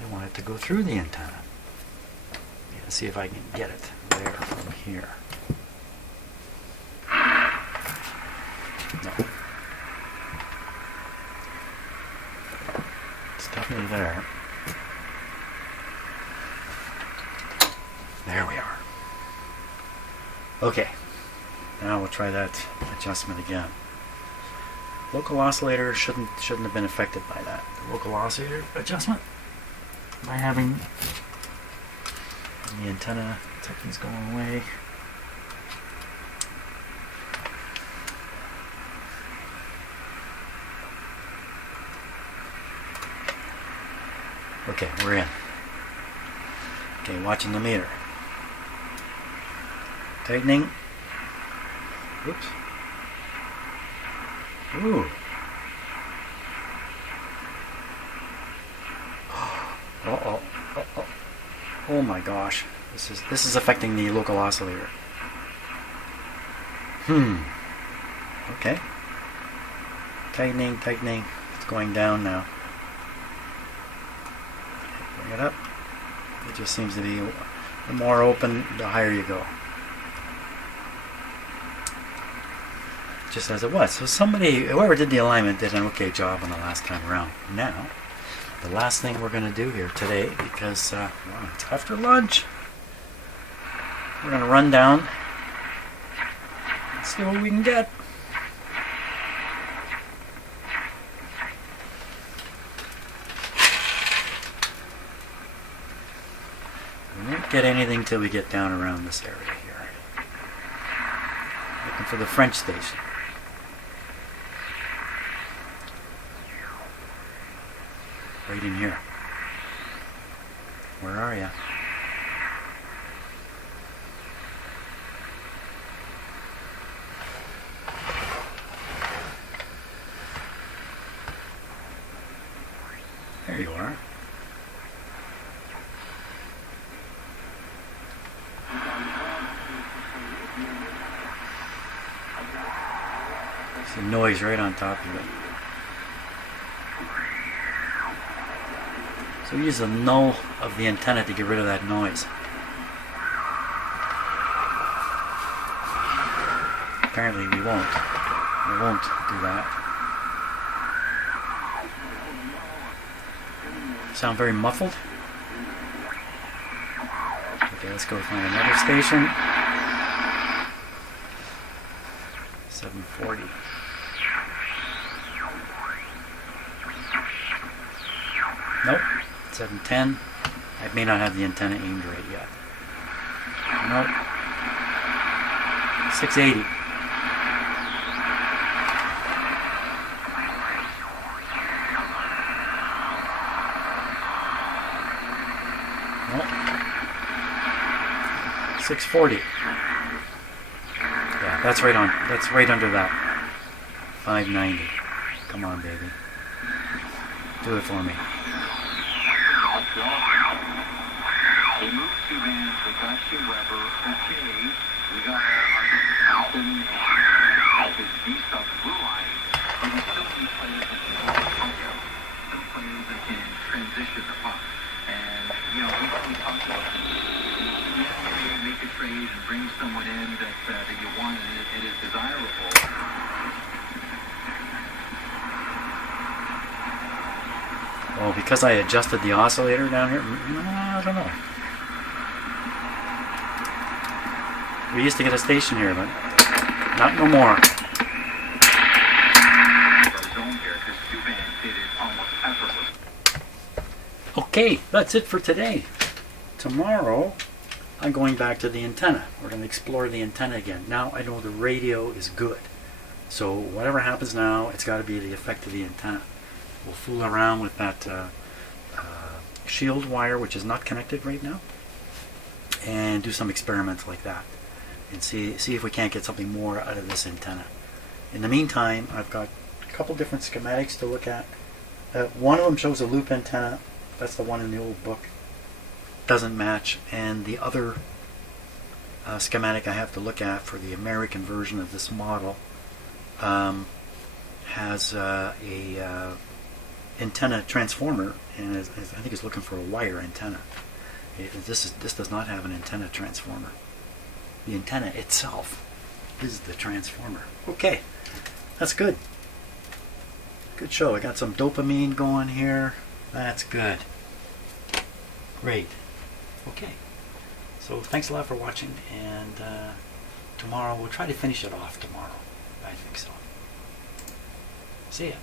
We want it to go through the antenna. Yeah, see if I can get it there from here. No. It's definitely there. There we are. Okay. Now we'll try that adjustment again. Local oscillator shouldn't have been affected by that. The local oscillator adjustment, by having the antenna settings going away. Okay, we're in. Okay, watching the meter. Tightening. Oops. Ooh. Uh-oh. Uh-oh. Oh my gosh. This is affecting the local oscillator. Okay. Tightening. It's going down now. Bring it up. It just seems to be the more open, the higher you go. Just as it was. So whoever did the alignment did an okay job on the last time around. Now, the last thing we're going to do here today, because it's after lunch, we're going to run down and see what we can get. We won't get anything till we get down around this area here. Looking for the French station. Right in here. Where are ya? There you are. There's a noise right on top of it. So we use the null of the antenna to get rid of that noise. Apparently we won't. We won't do that. Sound very muffled. Okay, let's go find another station. 740. Nope. 710. I may not have the antenna aimed right yet. Nope. 680. Nope. 640. Yeah, that's right on. That's right under that. 590. Come on, baby. Do it for me. Well, because I adjusted the oscillator down here, I don't know. We used to get a station here, but not no more. Okay, that's it for today. Tomorrow, I'm going back to the antenna. We're going to explore the antenna again. Now I know the radio is good. So whatever happens now, it's got to be the effect of the antenna. We'll fool around with that shield wire, which is not connected right now, and do some experiments like that, and see if we can't get something more out of this antenna. In the meantime, I've got a couple different schematics to look at. One of them shows a loop antenna. That's the one in the old book. Doesn't match. And the other schematic I have to look at for the American version of this model has a antenna transformer, and I think it's looking for a wire antenna. This does not have an antenna transformer. The antenna itself is the transformer. Okay, that's good. Good show. I got some dopamine going here. That's good. Great. Okay. So thanks a lot for watching, and tomorrow we'll try to finish it off tomorrow. I think so. See ya.